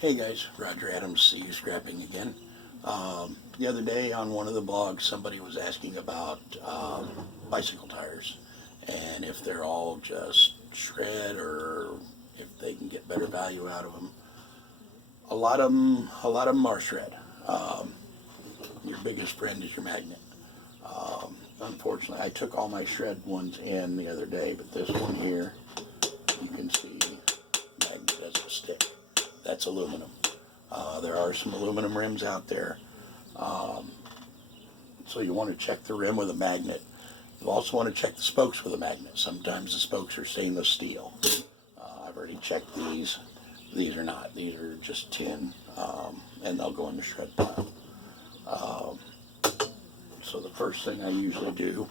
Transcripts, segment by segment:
Hey guys, Roger Adams, see you scrapping again. The other day on one of the blogs, somebody was asking about bicycle tires and if they're all just shred or if they can get better value out of them. A lot of them are shred. Your biggest friend is your magnet. Unfortunately, I took all my shred ones in the other day, but this one here, you can see, magnet doesn't stick. That's aluminum. There are some aluminum rims out there, so you want to check the rim with a magnet. You also want to check the spokes with a magnet. Sometimes the spokes are stainless steel. I've already checked these. These are not. These are just tin, and they'll go in the shred pile. So the first thing I usually do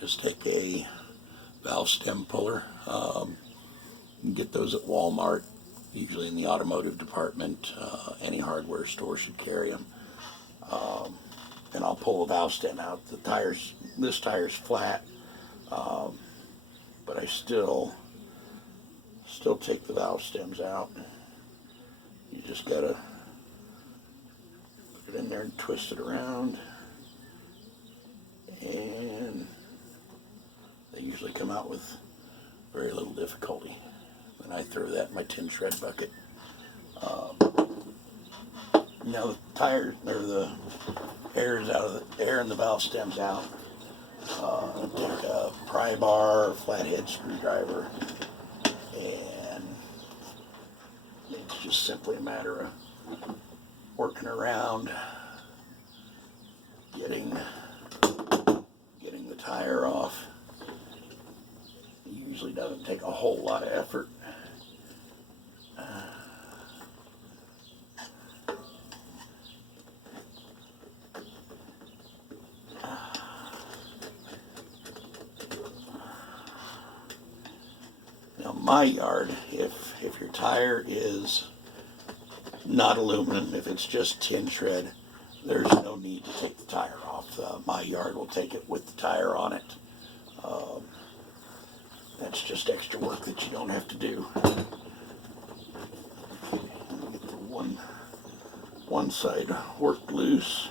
is take a valve stem puller. You can get those at Walmart, usually in the automotive department. Any hardware store should carry them. And I'll pull the valve stem out. This tire's flat, but I still take the valve stems out. You just gotta put it in there and twist it around, and they usually come out with very little difficulty. And I throw that in my tin shred bucket. Now the tire, or the air is out of the air and the valve stem's out. Take a pry bar or flathead screwdriver, and it's just simply a matter of working around, getting the tire off. It usually doesn't take a whole lot of effort. Now my yard, if your tire is not aluminum, if it's just tin shred, there's no need to take the tire off. My yard will take it with the tire on it. That's just extra work that you don't have to do. Get the one side worked loose.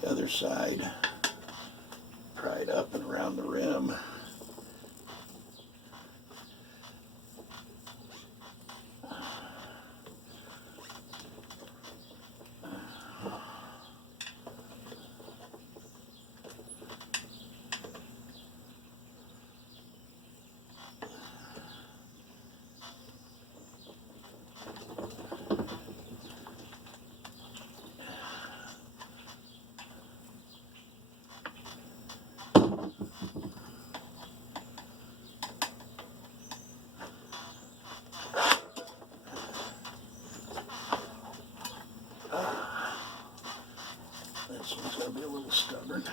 The other side, pry it up and around the rim. This one's going to be a little stubborn.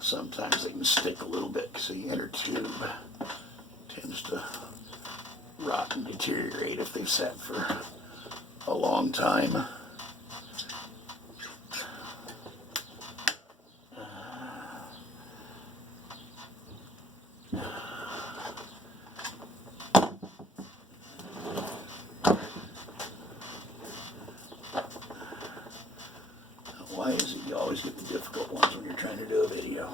Sometimes they can stick a little bit because the inner tube tends to rot and deteriorate if they've sat for a long time. Why is it you always get the difficult ones when you're trying to do a video?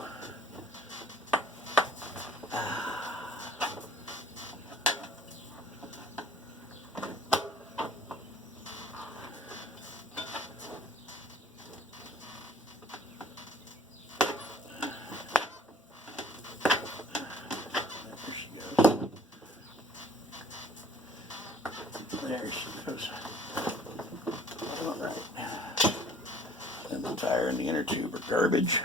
There she goes. All right. And the tire and the inner tube are garbage.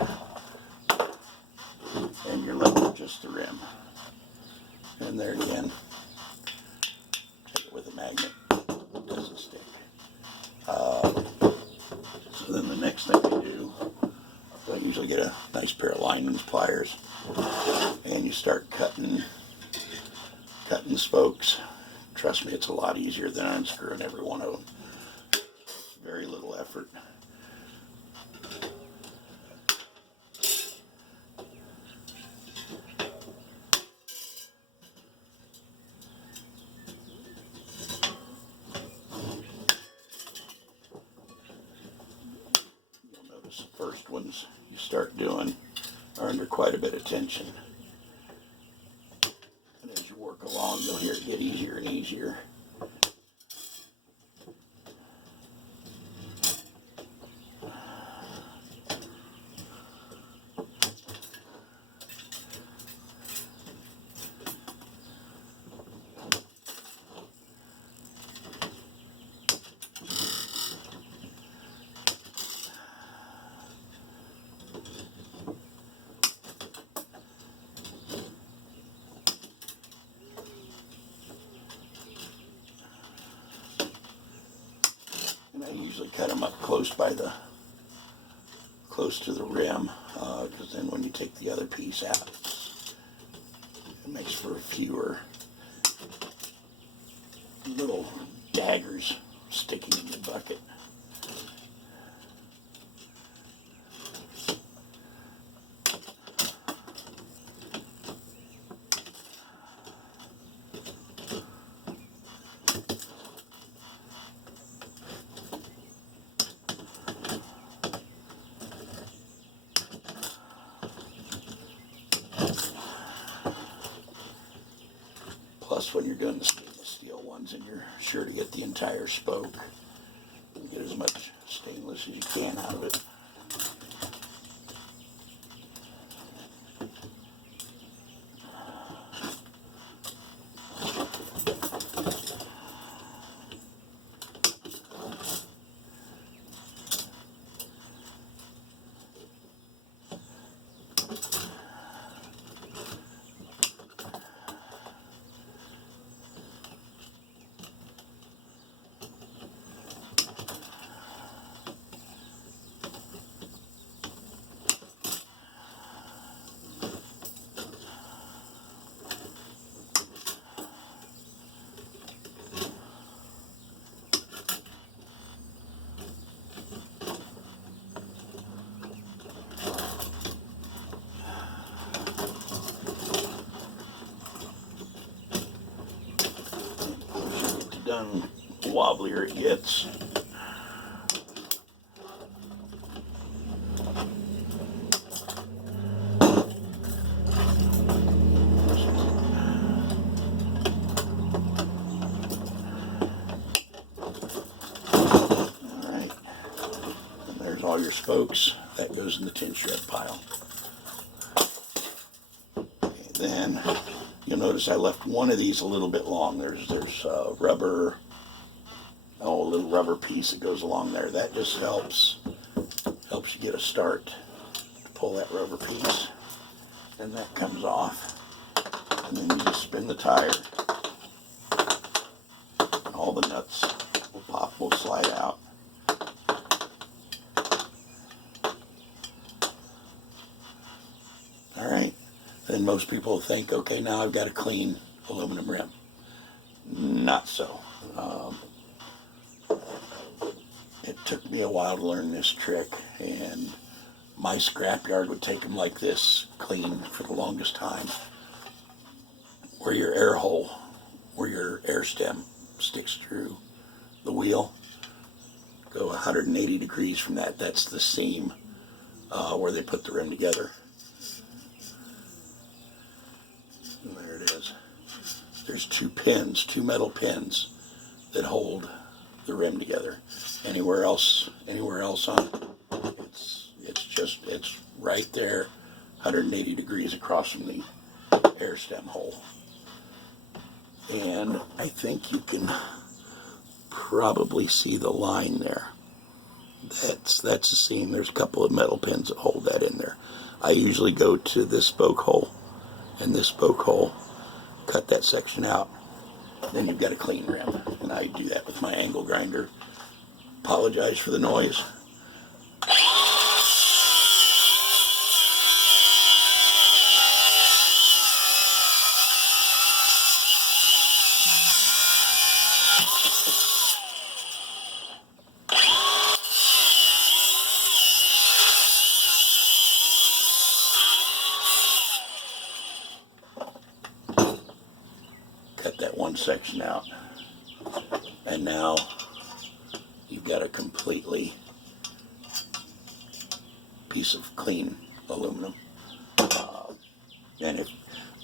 And you're left with just the rim. And there again, take it with a magnet, it doesn't stick. So then the next thing I do, I usually get a nice pair of lineman's pliers, and you start cutting spokes. Trust me, it's a lot easier than unscrewing every one of them. Very little effort. You'll notice the first ones you start doing are under quite a bit of tension. And as you work along, you'll hear it get easier and easier. And I usually cut them up close to the rim, because then when you take the other piece out, it makes for fewer little daggers sticking in the bucket. Plus, when you're doing the stainless steel ones and you're sure to get the entire spoke, get as much stainless as you can out of it. Done, the wobblier it gets. Alright, and there's all your spokes. That goes in the tin shred pile. Okay, then you'll notice I left one of these a little bit long. There's rubber, a little rubber piece that goes along there. That just helps you get a start to pull that rubber piece. And that comes off. And then you just spin the tire. And all the nuts will slide out. Alright. Then most people think, okay, now I've got a clean aluminum rim. Not so. It took me a while to learn this trick, and my scrapyard would take them like this, clean for the longest time. Where your air hole, where your air stem sticks through the wheel, go 180 degrees from that. That's the seam where they put the rim together. And there it is. There's two metal pins that hold the rim together. Anywhere else on it, it's right there, 180 degrees across from the air stem hole. And I think you can probably see the line there. That's a seam. There's a couple of metal pins that hold that in there. I usually go to this spoke hole and this spoke hole cut that section out, then you've got a clean rim. And I do that with my angle grinder. Apologize for the noise. Cut that one section out, and now you've got a completely piece of clean aluminum. And if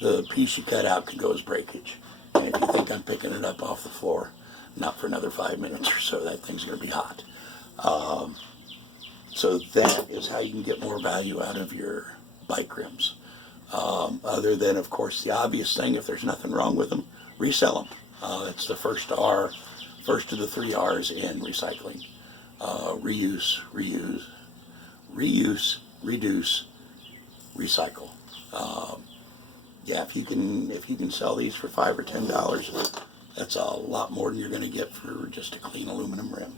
the piece you cut out can go as breakage, and if you think I'm picking it up off the floor, not for another 5 minutes or so, that thing's going to be hot. So that is how you can get more value out of your bike rims. Other than, of course, the obvious thing, if there's nothing wrong with them, resell them. It's the first R, first of the 3 R's in recycling. Reuse, reduce, recycle. Yeah, if you can sell these for $5 or $10, that's a lot more than you're going to get for just a clean aluminum rim.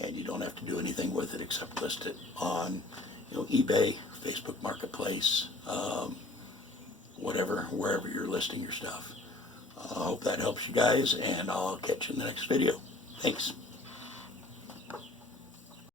And you don't have to do anything with it except list it on, eBay, Facebook Marketplace, whatever, wherever you're listing your stuff. I hope that helps you guys, and I'll catch you in the next video. Thanks.